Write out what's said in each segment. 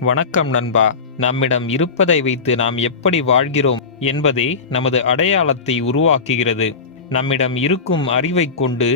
வணக்கம் நண்பா. நம்மிடம் இருப்பதை வைத்து நாம் எப்படி வாழ்கிறோம் என்பதே நமது அடையாளத்தை உருவாக்குகிறது. நம்மிடம் இருக்கும் அறிவை கொண்டு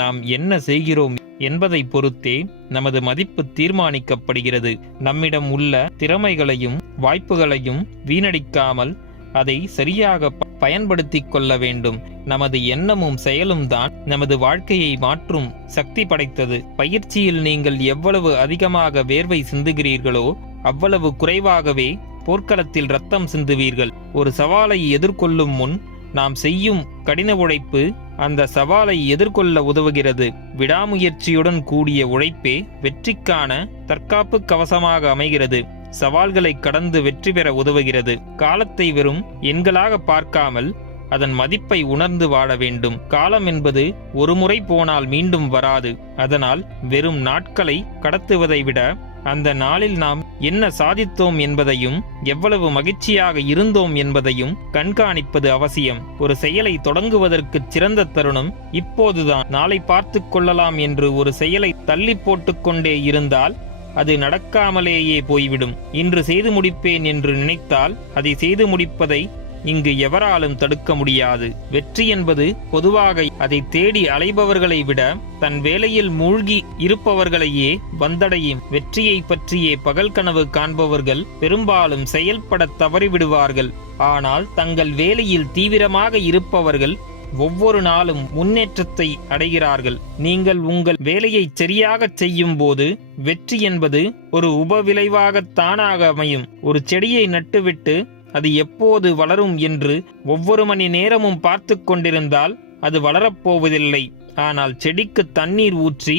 நாம் என்ன செய்கிறோம் என்பதை பொறுத்தே நமது மதிப்பு தீர்மானிக்கப்படுகிறது. நம்மிடம் உள்ள திறமைகளையும் வாய்ப்புகளையும் வீணடிக்காமல் அதை சரியாக பயன்படுத்திக் கொள்ள வேண்டும். நமது எண்ணமும் செயலும் தான் நமது வாழ்க்கையை மாற்றும் சக்தி படைத்தது. பயிற்சியில் நீங்கள் எவ்வளவு அதிகமாக வேர்வை சிந்துகிறீர்களோ அவ்வளவு குறைவாகவே போர்க்களத்தில் ரத்தம் சிந்துவீர்கள். ஒரு சவாலை எதிர்கொள்ளும் முன் நாம் செய்யும் கடின உழைப்பு அந்த சவாலை எதிர்கொள்ள உதவுகிறது. விடாமுயற்சியுடன் கூடிய உழைப்பே வெற்றிக்கான தற்காப்பு கவசமாக அமைகிறது. சவால்களை கடந்து வெற்றி பெற உதவுகிறது. காலத்தை வெறும் எண்களாக பார்க்காமல் அதன் மதிப்பை உணர்ந்து வாழ வேண்டும். காலம் என்பது ஒரு முறை போனால் மீண்டும் வராது. அதனால் வெறும் நாட்களை கடத்துவதை விட அந்த நாளில் நாம் என்ன சாதித்தோம் என்பதையும் எவ்வளவு மகிழ்ச்சியாக இருந்தோம் என்பதையும் கண்காணிப்பது அவசியம். ஒரு செயலை தொடங்குவதற்கு சிறந்த தருணம் இப்போதுதான். நாளை பார்த்து கொள்ளலாம் என்று ஒரு செயலை தள்ளி போட்டுக்கொண்டே இருந்தால் அது நடக்காமலேயே போய்விடும். இன்று செய்து முடிப்பேன் என்று நினைத்தால் அதை செய்து முடிப்பதை இங்கு எவராலும் தடுக்க முடியாது. வெற்றி என்பது பொதுவாக அதை தேடி அலைபவர்களை விட தன் வேலையில் மூழ்கி இருப்பவர்களையே வந்தடையும். வெற்றியை பற்றியே பகல் கனவு காண்பவர்கள் பெரும்பாலும் செயல்பட தவறிவிடுவார்கள். ஆனால் தங்கள் வேலையில் தீவிரமாக இருப்பவர்கள் ஒவ்வொரு நாளும் முன்னேற்றத்தை அடைகிறார்கள். நீங்கள் உங்கள் வேலையை சரியாக செய்யும் போது வெற்றி என்பது ஒரு உபவிளைவாக தானாக அமையும். ஒரு செடியை நட்டுவிட்டு அது எப்போது வளரும் என்று ஒவ்வொரு மணி நேரமும் பார்த்து கொண்டிருந்தால் அது வளரப்போவதில்லை. ஆனால் செடிக்கு தண்ணீர் ஊற்றி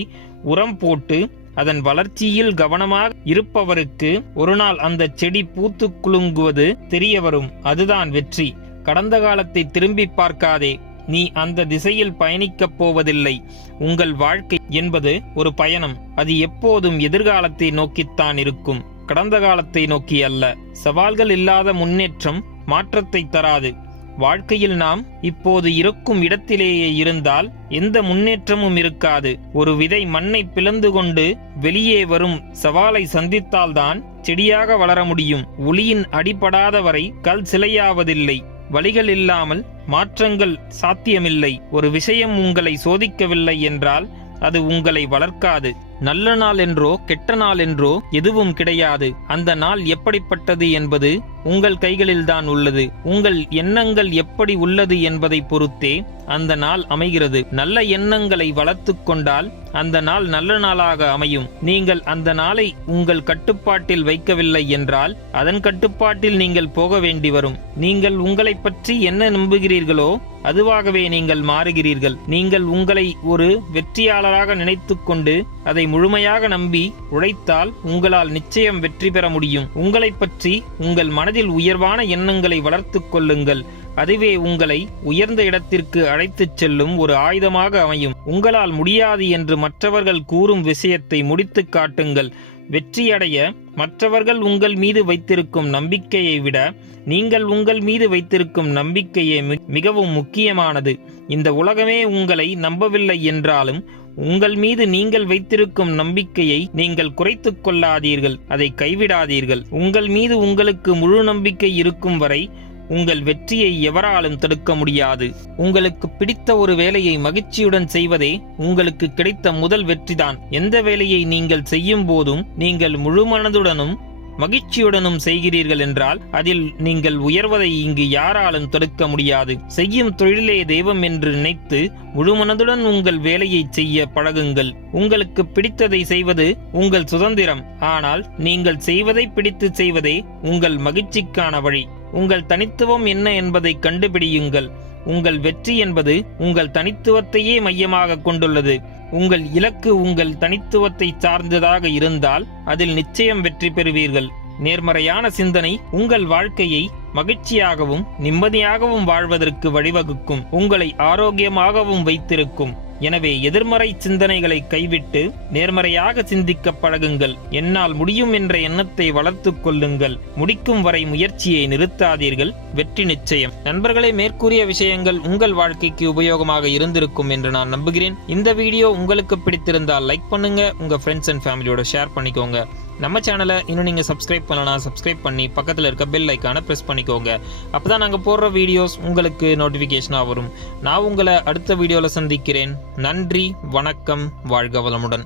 உரம் போட்டு அதன் வளர்ச்சியில் கவனமாக இருப்பவருக்கு ஒரு நாள் அந்த செடி பூத்து குலுங்குவது தெரிய வரும். அதுதான் வெற்றி. கடந்த காலத்தை திரும்பி பார்க்காதே. நீ அந்த திசையில் பயணிக்கப் போவதில்லை. உங்கள் வாழ்க்கை என்பது ஒரு பயணம். அது எப்போதும் எதிர்காலத்தை நோக்கித்தான் இருக்கும், கடந்த காலத்தை நோக்கி அல்ல. சவால்கள் இல்லாத முன்னேற்றம் மாற்றத்தை தராது. வாழ்க்கையில் நாம் இப்போது இருக்கும் இடத்திலேயே இருந்தால் எந்த முன்னேற்றமும் இருக்காது. ஒரு விதை மண்ணை பிளந்து கொண்டு வெளியே வரும் சவாலை சந்தித்தால்தான் செடியாக வளர முடியும். ஒளியின் அடிபடாத வரை கல் சிலையாவதில்லை. வழிகள் இல்லாமல் மாற்றங்கள் சாத்தியமில்லை. ஒரு விஷயம் உங்களை சோதிக்கவில்லை என்றால் அது உங்களை வளர்க்காது. நல்ல நாள் என்றோ கெட்ட நாள் என்றோ எதுவும் கிடையாது. அந்த நாள் எப்படிப்பட்டது என்பது உங்கள் கைகளில்தான் உள்ளது. உங்கள் எண்ணங்கள் எப்படி உள்ளது என்பதை பொறுத்தே அந்த நாள் அமைகிறது. நல்ல எண்ணங்களை வளர்த்து கொண்டால் அந்த நாள் நல்ல நாளாக அமையும். நீங்கள் அந்த நாளை உங்கள் கட்டுப்பாட்டில் வைக்கவில்லை என்றால் அதன் கட்டுப்பாட்டில் நீங்கள் போக வேண்டி வரும். நீங்கள் உங்களை பற்றி என்ன நம்புகிறீர்களோ அதுவாகவே நீங்கள் மாறுகிறீர்கள். நீங்கள் உங்களை ஒரு வெற்றியாளராக நினைத்து கொண்டு அதை முழுமையாக நம்பி உழைத்தால் உங்களால் நிச்சயம் வெற்றி பெற முடியும். உங்களை பற்றி உங்கள் மனதில் உயர்வான எண்ணங்களை வளர்த்து கொள்ளுங்கள். அதுவே உங்களை உயர்ந்த இடத்திற்கு அழைத்துச் செல்லும் ஒரு ஆயுதமாக அமையும். உங்களால் முடியாது என்று மற்றவர்கள் கூறும் விஷயத்தை முடித்து காட்டுங்கள். வெற்றியடைய மற்றவர்கள் உங்கள் மீது வைத்திருக்கும் நம்பிக்கையை விட நீங்கள் உங்கள் மீது வைத்திருக்கும் நம்பிக்கையே மிகவும் முக்கியமானது. இந்த உலகமே உங்களை நம்பவில்லை என்றாலும் உங்கள் மீது நீங்கள் வைத்திருக்கும் நம்பிக்கையை நீங்கள் குறைத்துக் கொள்ளாதீர்கள். அதை கைவிடாதீர்கள். உங்கள் மீது உங்களுக்கு முழு நம்பிக்கை இருக்கும் வரை உங்கள் வெற்றியை எவராலும் தடுக்க முடியாது. உங்களுக்கு பிடித்த ஒரு வேலையை மகிழ்ச்சியுடன் செய்வதே உங்களுக்கு கிடைத்த முதல் வெற்றிதான். எந்த வேலையை நீங்கள் செய்யும் போதும் நீங்கள் முழு மனதுடனும் மகிழ்ச்சியுடனும் செய்கிறீர்கள் என்றால் அதில் நீங்கள் உயர்வதை இங்கு யாராலும் தடுக்க முடியாது. செய்யும் தொழிலே தெய்வம் என்று நினைத்து முழுமனதுடன் உங்கள் வேலையை செய்ய பழகுங்கள். உங்களுக்கு பிடித்ததை செய்வது உங்கள் சுதந்திரம். ஆனால் நீங்கள் செய்வதை பிடித்து செய்வதே உங்கள் மகிழ்ச்சிக்கான வழி. உங்கள் தனித்துவம் என்ன என்பதை கண்டுபிடியுங்கள். உங்கள் வெற்றி என்பது உங்கள் தனித்துவத்தையே மையமாக கொண்டுள்ளது. உங்கள் இலக்கு உங்கள் தனித்துவத்தை சார்ந்ததாக இருந்தால் அதில் நிச்சயம் வெற்றி பெறுவீர்கள். நேர்மறையான சிந்தனை உங்கள் வாழ்க்கையை மகிழ்ச்சியாகவும் நிம்மதியாகவும் வாழ்வதற்கு வழிவகுக்கும். உங்களை ஆரோக்கியமாகவும் வைத்திருக்கும். எனவே எதிர்மறை சிந்தனைகளை கைவிட்டு நேர்மறையாக சிந்திக்க பழகுங்கள். என்னால் முடியும் என்ற எண்ணத்தை வளர்த்துக் கொள்ளுங்கள். முடிக்கும் வரை முயற்சியை நிறுத்தாதீர்கள். வெற்றி நிச்சயம். நண்பர்களே, மேற்கூறிய விஷயங்கள் உங்கள் வாழ்க்கைக்கு உபயோகமாக இருந்திருக்கும் என்று நான் நம்புகிறேன். இந்த வீடியோ உங்களுக்கு பிடித்திருந்தால் லைக் பண்ணுங்க, உங்க ஃப்ரெண்ட்ஸ் அண்ட் ஃபேமிலியோட ஷேர் பண்ணிக்கோங்க. நம்ம சேனலை இன்னும் நீங்கள் சப்ஸ்கிரைப் பண்ணலாம், சப்ஸ்கிரைப் பண்ணி பக்கத்தில் இருக்க பெல் ஐக்கானை ப்ரெஸ் பண்ணிக்கோங்க. அப்போ தான் நாங்கள் போடுற வீடியோஸ் உங்களுக்கு நோட்டிஃபிகேஷனாக வரும். நான் உங்களை அடுத்த வீடியோவில் சந்திக்கிறேன். நன்றி, வணக்கம், வாழ்க வளமுடன்.